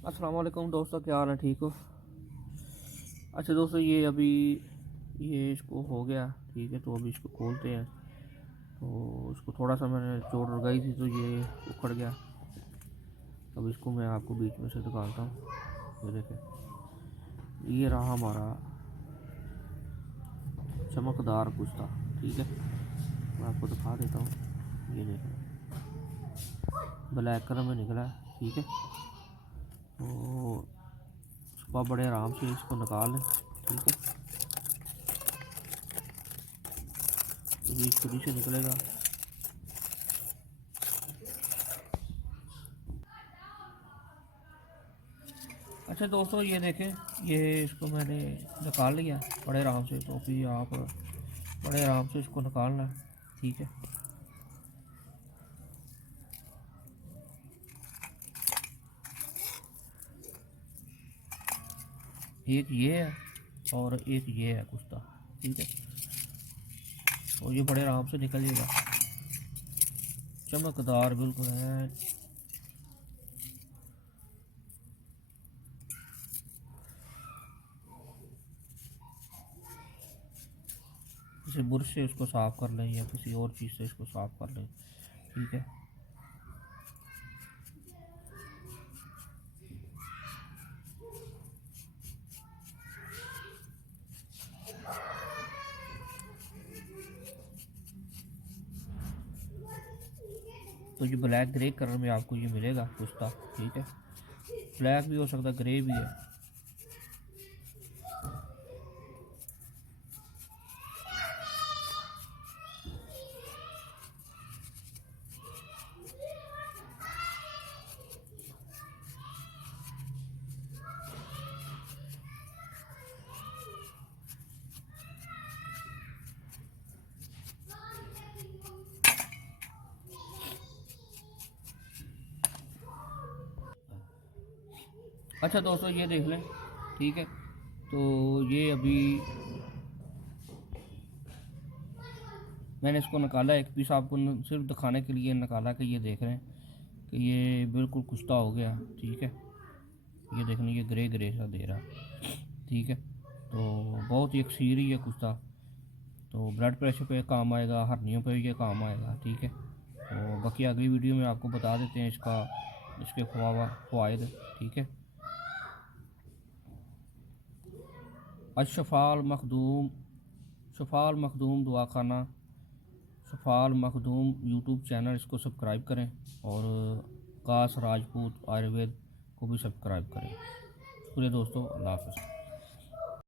अस्सलाम वालेकुम दोस्तों, क्या हाल है? ठीक हो? अच्छा दोस्तों, ये अभी ये इसको हो गया, ठीक है। तो अभी इसको खोलते हैं। तो इसको थोड़ा सा मैंने चोट लगाई थी तो ये उखड़ गया। अब इसको मैं आपको बीच में से निकालता हूँ। ये देखें, ये रहा हमारा चमकदार कुश्ता, ठीक है। मैं आपको दिखा देता हूँ। ये देखें, ब्लैक कलर में निकला है, ठीक है। तो इसको बड़े आराम से इसको निकाल लें, ठीक है। तो ये खुद ही से निकलेगा। अच्छा दोस्तों, ये देखें, ये इसको मैंने निकाल लिया बड़े आराम से। तो फिर आप बड़े आराम से इसको निकालना है, ठीक है। एक ये है और एक ये है कुश्ता, ठीक है। तो ये बड़े आराम से निकल जाएगा, चमकदार बिल्कुल है। किसी ब्रश से इसको साफ़ कर लें या किसी और चीज़ से इसको साफ़ कर लें, ठीक है। तो ये ब्लैक ग्रे कलर में आपको ये मिलेगा कुश्ता, ठीक है। ब्लैक भी हो सकता है, ग्रे भी है। अच्छा दोस्तों, ये देख लें, ठीक है। तो ये अभी मैंने इसको निकाला, एक पीस आपको सिर्फ दिखाने के लिए निकाला कि ये देख रहे हैं कि ये बिल्कुल कुश्ता हो गया, ठीक है। ये देखने, ये ग्रे ग्रे सा दे रहा है, ठीक है। तो बहुत ही अक्सीर ही है कुश्ता। तो ब्लड प्रेशर पे काम आएगा, हर्नियों पे ये काम आएगा, ठीक है। तो बाकी अगली वीडियो में आपको बता देते हैं इसके फ़वाइद, ठीक है। शफ़ाल मखदूम दुआखाना, शफ़ाल मखदूम यूट्यूब चैनल, इसको सब्सक्राइब करें। और कास राजपूत आयुर्वेद को भी सब्सक्राइब करें। शुक्रिया दोस्तों, अल्लाह हाफ़िज़।